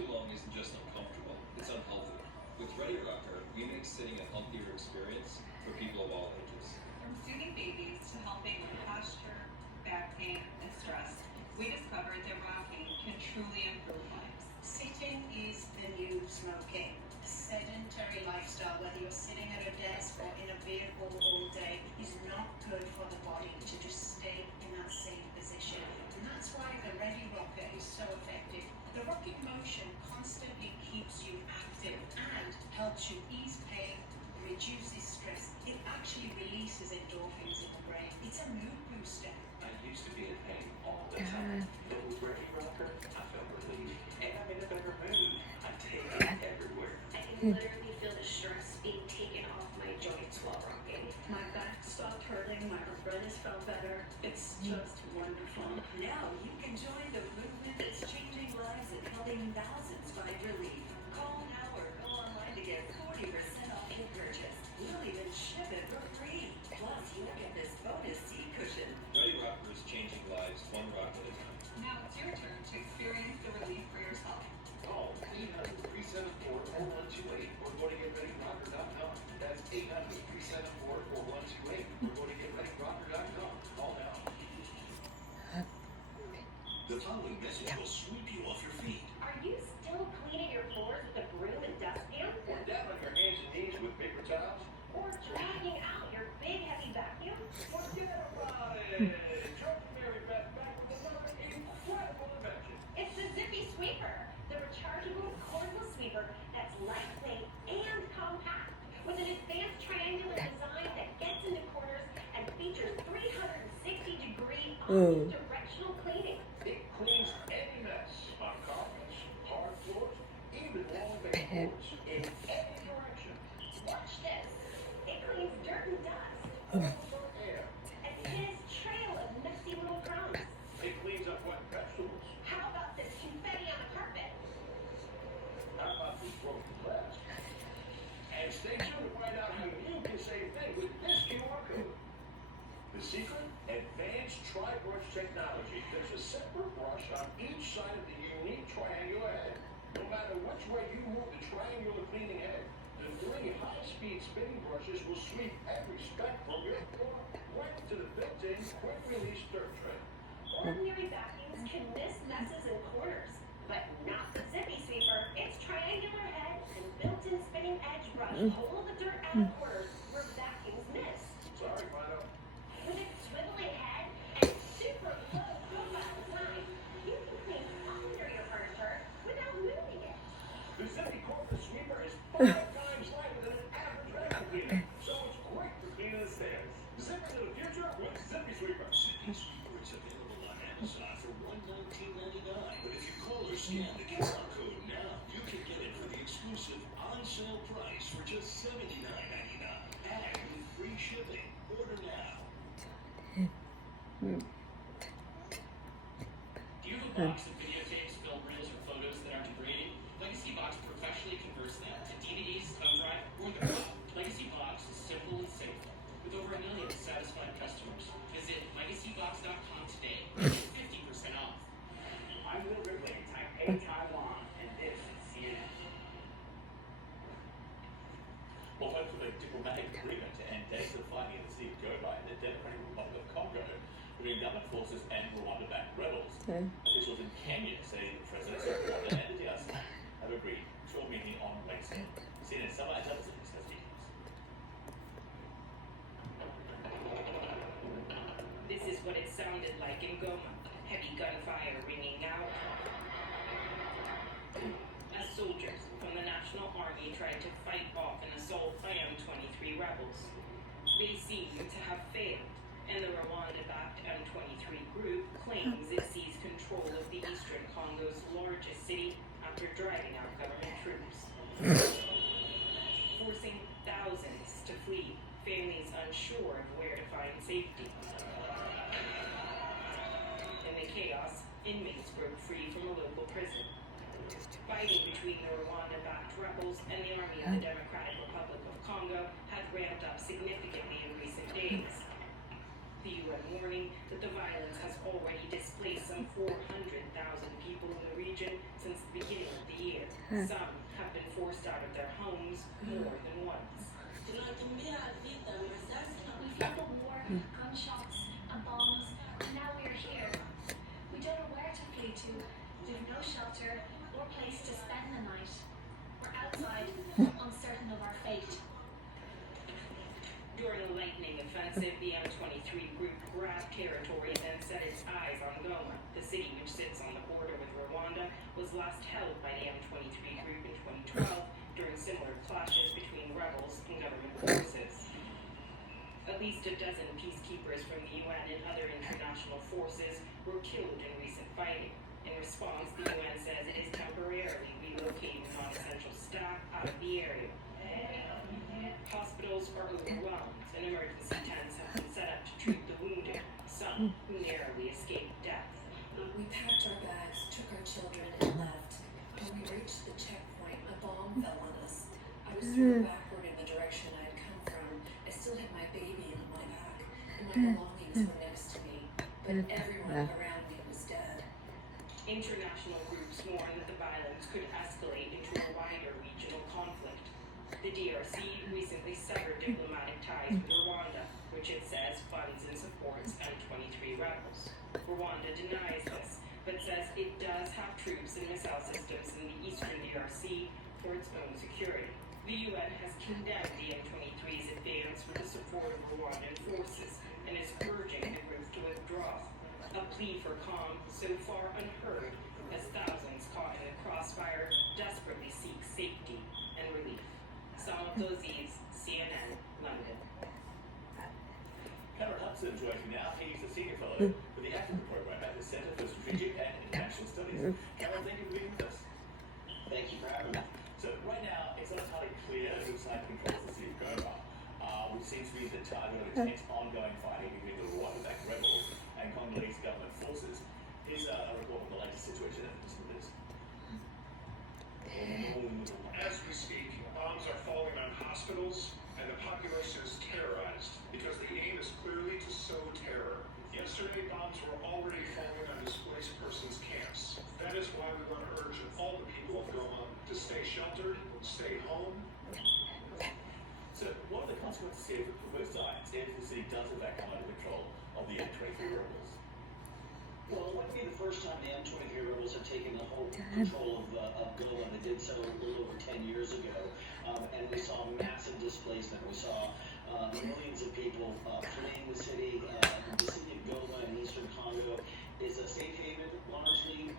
too long isn't just uncomfortable, it's unhealthy. With Ready Rocker, we make sitting a healthier experience for people of all ages. From soothing babies to helping with posture, back pain, and stress, we discovered that rocking can truly improve lives. Sitting is the new smoking. A sedentary lifestyle, whether you're sitting at a desk or in a vehicle all day, is not good for the body to just stay in that same position. And that's why the Ready Rocker is so effective. The rocking motion constantly keeps you active and helps you ease pain, reduces stress. It actually releases endorphins in the brain. It's a mood booster. I used to be in pain all the time. But with Ready Rocker, I felt relief and I'm in a better mood. I take it everywhere. I can literally feel the stress being taken off my joints while rocking. My back stopped hurting, my arthritis felt better. It's just wonderful. Now you can join the movement that's changing lives and helping thousands find relief. Call now or go online to get 40% off your purchase. We'll even ship it for free. Plus, you'll get this bonus seat cushion. Ready Rocker is changing lives one rock at a time. Now it's your turn to experience the relief for yourself. Call 800-374-4128 or go to getreadyrocker.com. That's 800-374-4128 or go to getreadyrocker.com. Call now. The following message will sweep you off your feet. Are you still cleaning your floors with a broom and dustpan? Or down on your hands and knees with paper towels. Or dragging out your big heavy vacuum? Forget about it. Joe and Mary Beth back with another incredible invention. It's the Zippy Sweeper, the rechargeable cordless sweeper that's lightweight and compact, with an advanced triangular design that gets into corners and features 360-degree omnidirectional cleaning. It cleans any mess on carpets, hard floors, even long bay floors in any direction. Watch this. It cleans dirt and dust. For air. A thin trail of messy little crumbs. It cleans up wet vegetables. How about this confetti on the carpet? How about this broken glass? And stay tuned to find out how you can save things with this QR code. The secret? Advanced tri-brush technology. There's a separate brush on each side of the unique triangular head. No matter which way you move the triangular cleaning head, the 3 high-speed spinning brushes will sweep every speck from your floor right to the built-in quick-release dirt tray. Ordinary vacuums can miss messes and corners, but not the Zippy Sweeper. Its triangular head and built-in spinning edge brush pull the dirt out of corners where vacuums miss. Sorry, Milo. With its swiveling head and super low profile design, you can clean under your furniture without moving it. The Zippy cordless sweeper is 5 times lighter than an average vacuum cleaner, so it's great for cleaning the stairs. Zip into the future with Zippy Sweeper. Zippy Sweeper is available on Amazon for $119.99. But if you call or scan the QR code now, you can get it for the exclusive on-sale price for just $79.99 and with free shipping. Order now. Do you have a box of videotapes, film reels, or photos that aren't degrading? Legacy Box professionally converts them to DVDs, thumb drive, or the cloud. Legacy Box is simple and safe, with over 1 million satisfied customers. Visit legacybox.com today and get 50% off. I'm Will Ripley, Taipei, Taiwan, and this is CNN. Well, hopefully, a diplomatic agreement to end days of fighting at the Sea of Gaudet in the Democratic Republic of Congo between government forces and Rwanda-backed rebels. Officials in Kenya say the presidents of Rwanda and the DRC have agreed to a meeting on Wednesday. CNN Sunlight Television has details. This is what it sounded like in Goma. Heavy gunfire ringing out. As soldiers from the National Army tried to fight off an assault by M23 rebels. They seem to have failed, and the Rwanda-backed M23 group claims it seized control of the eastern Congo's largest city after driving out government troops, forcing thousands to flee, families unsure of where to find safety. In the chaos, inmates broke free from a local prison. Fighting between the Rwanda-backed rebels and the Army of the Democratic Republic of Congo had ramped up significantly in recent days. The U.S. warning that the violence has already displaced some 400,000 people in the region since the beginning of the year. Some have been forced out of their homes more than once. We fled the war, gunshots, and bombs, and now we are here. We don't know where to flee to. We have no shelter or place to spend the night. We're outside, uncertain of our fate. During a lightning offensive, the M23 group grabbed territory and then set its eyes on Goma. The city, which sits on the border with Rwanda, was last held by the M23 group in 2012 during similar clashes between rebels and government forces. At least a dozen peacekeepers from the UN and other international forces were killed in recent fighting. In response, the UN says it is temporarily relocating non-essential staff out of the area. Hospitals are overwhelmed, and emergency tents have been set up to treat the wounded, some who narrowly escaped death. We packed our bags, took our children, and left. When we reached the checkpoint, a bomb fell on us. I was thrown backward in the direction I'd come from. I still had my baby on my back, and my belongings were next to me. But everyone around me was dead. International groups warn that the violence could escalate into a wider regional conflict. The DRC recently severed diplomatic ties with Rwanda, which it says funds and supports M23 rebels. Rwanda denies this, but says it does have troops and missile systems in the eastern DRC for its own security. The UN has condemned the M23's advance with the support of Rwandan forces and is urging the group to withdraw. A plea for calm so far unheard, as thousands caught in the crossfire desperately seek safety and relief. Some of those is CNN, London. Cameron Hudson joins me now. He's a senior fellow for the African program at the Centre for Strategic and International Studies. Cameron, thank you for being with us. Thank you for having me. So right now, it's not entirely clear who side controls the city of Goma, which seems to be the target of intense ongoing fighting between the Rwanda-backed rebels and Congolese government forces. Here's a report on the latest situation at this minute. As we speak, bombs are falling on hospitals, and the population is terrorized because the aim is clearly to sow terror. Yesterday, bombs were already falling on displaced persons camps. That is why we want to urge all the people of Goma to stay sheltered, stay home. So what are the consequences here for both sides if the city does in fact come under control of the M23 rebels? Well, it wouldn't be the first time the M23 rebels have taken the whole control of Goma. They did so a little over 10 years ago, and we saw massive displacement. We saw millions of people fleeing the city. The city of Goma in eastern Congo is a safe haven, largely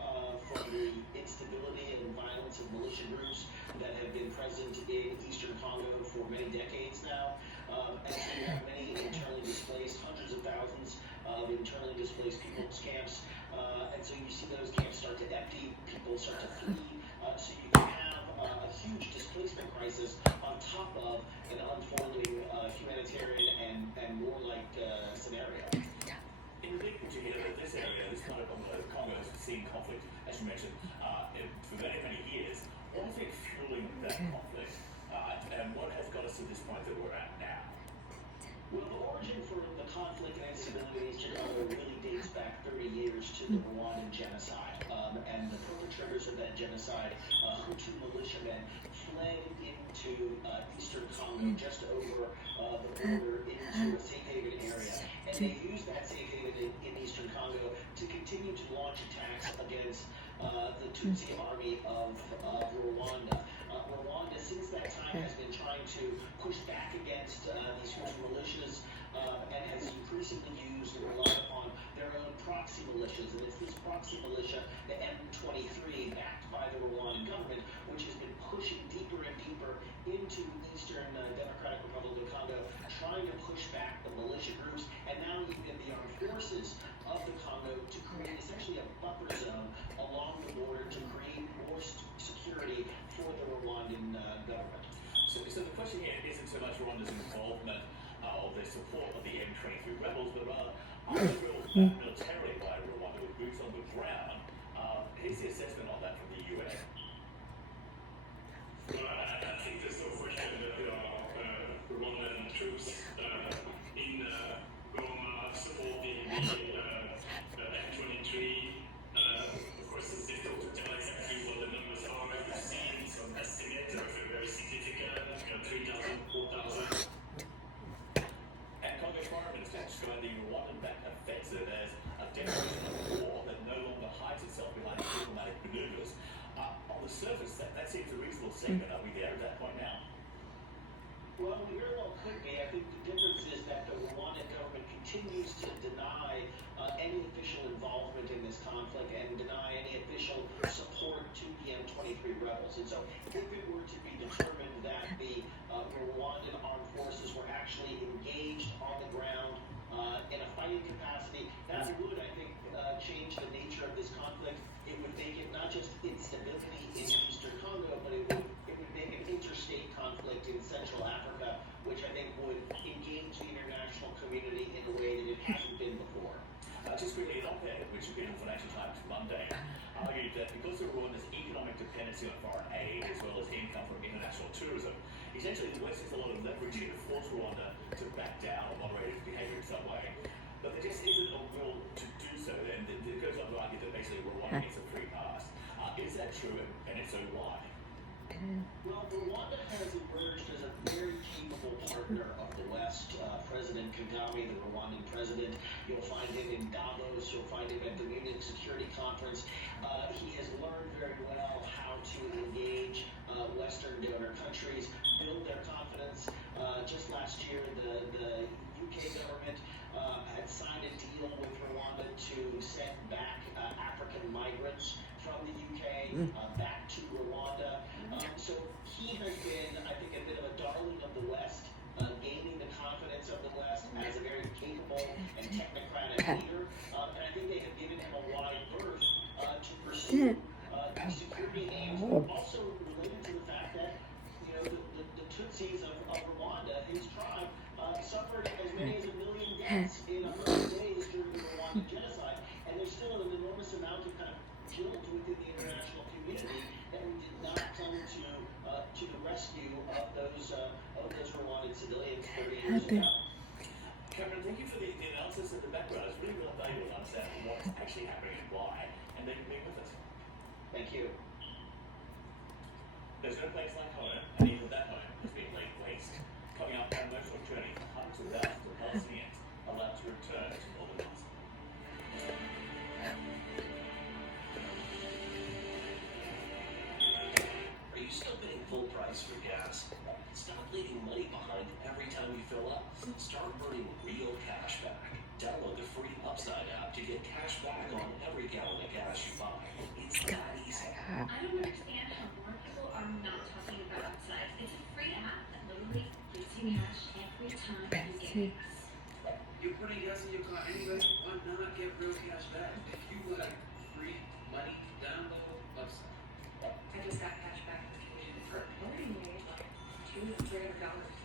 from the instability and violence of militia groups that have been present in eastern Congo for many decades now. And so you have many internally displaced, hundreds of thousands of internally displaced people's camps. And so you see those camps start to empty, people start to flee. So you can have a huge displacement crisis on top of an unfolding humanitarian and warlike scenario. In the big picture here, this area, this part of Congo has seen conflict, as you mentioned, for many, many years. What has been fueling that conflict? And what has got us to this point that we're at now? Well, the origin for the conflict and instability in Eastern Congo really dates back 30 years to the Rwandan genocide. And the perpetrators of that genocide, Hutu militiamen, fled into Eastern Congo, just over the border, into a safe haven area. And they used that safe haven in Eastern Congo to continue to launch attacks against the Tutsi army of Rwanda. Rwanda, since that time, has been trying to push back against these Hutu militias and has increasingly used and relied upon their own proxy militias. And it's this proxy militia, the M23, backed by the Rwandan government, which has been pushing deeper and deeper into Eastern Democratic Republic of Congo, trying to push back the militia groups and now even the armed forces of the Congo to create essentially a buffer zone along the border to create more security for the Rwandan government. So the question here isn't so much Rwanda's involvement or their support of the M23 rebels, but rather are they real militarily by Rwanda with boots on the ground? Here's the assessment on that from the UN. Well, I think there's no question that there are Rwandan troops in Goma supporting Of course, it's difficult to tell exactly what the numbers are. You've seen some estimates are very significant, 3,000, 4,000. And Congo Foreign Minister described the Rwandan-backed offensive as a declaration of war that no longer hides itself behind diplomatic maneuvers. On the surface, that seems a reasonable statement. Are we there at that point now? Well, we very well could be. I think the difference is that the Rwandan government continues to deny any official involvement in this conflict and deny any official support to the M23 rebels. And so if it were to be determined that the Rwandan armed forces were actually engaged on the ground in a fighting capacity, that would, I think, change the nature of this conflict. It would make it not just instability in Eastern Congo, but it would make an interstate conflict in Central Africa, which I think would engage the international community in a way that it hasn't been before. Just quickly, an op-ed which appeared in Financial Times Monday argued that because of Rwanda's economic dependency on foreign aid as well as income from international tourism, essentially the West has a lot of leverage here to force Rwanda to back down or moderate its behavior in some way. But there just isn't a will to do so. And it goes on to argue that basically Rwanda gets a free pass. Is that true? And if so, why? Well, Rwanda has emerged as a very capable partner of the West. President Kagame, the Rwandan president, you'll find him in Davos, you'll find him at the Munich Security Conference. He has learned very well how to engage Western donor countries, build their confidence. Just last year, the UK government had signed a deal with Rwanda to send back African migrants from the UK back to Rwanda. So he has been, I think, a bit of a darling of the West, gaining the confidence of the West as a very capable and technocratic leader. And I think they have given him a wide berth to pursue security aims, also related to the fact that, you know, the Tutsis of Rwanda, his tribe, suffered as many as 1 million deaths in 100 days during the Rwandan genocide. And there's still an enormous amount of kind of guilt within the international community that we did not come to the rescue of those Rwandan civilians 30 years ago. Cameron, thank you for the analysis and the background. It's really, really valuable to understand what's actually happening and why, and thank you for being with us. Thank you. There's no place like home, and even that home has been laid waste, coming up an emotional journey for hundreds of thousands of Palestinians allowed to return to northern Gaza. Are you still paying full price for gas? Stop leaving money behind every time you fill up. Start earning real cash back. Download the free Upside app to get cash back on every gallon of gas you buy. It's that easy. I don't understand how more people are not talking about Upside. It's a free app that literally gives you cash every time you get gas. You're putting gas in your car anyway, why not get real cash back? If you like free money, download Upside. I just got cash back for only $200 to $300.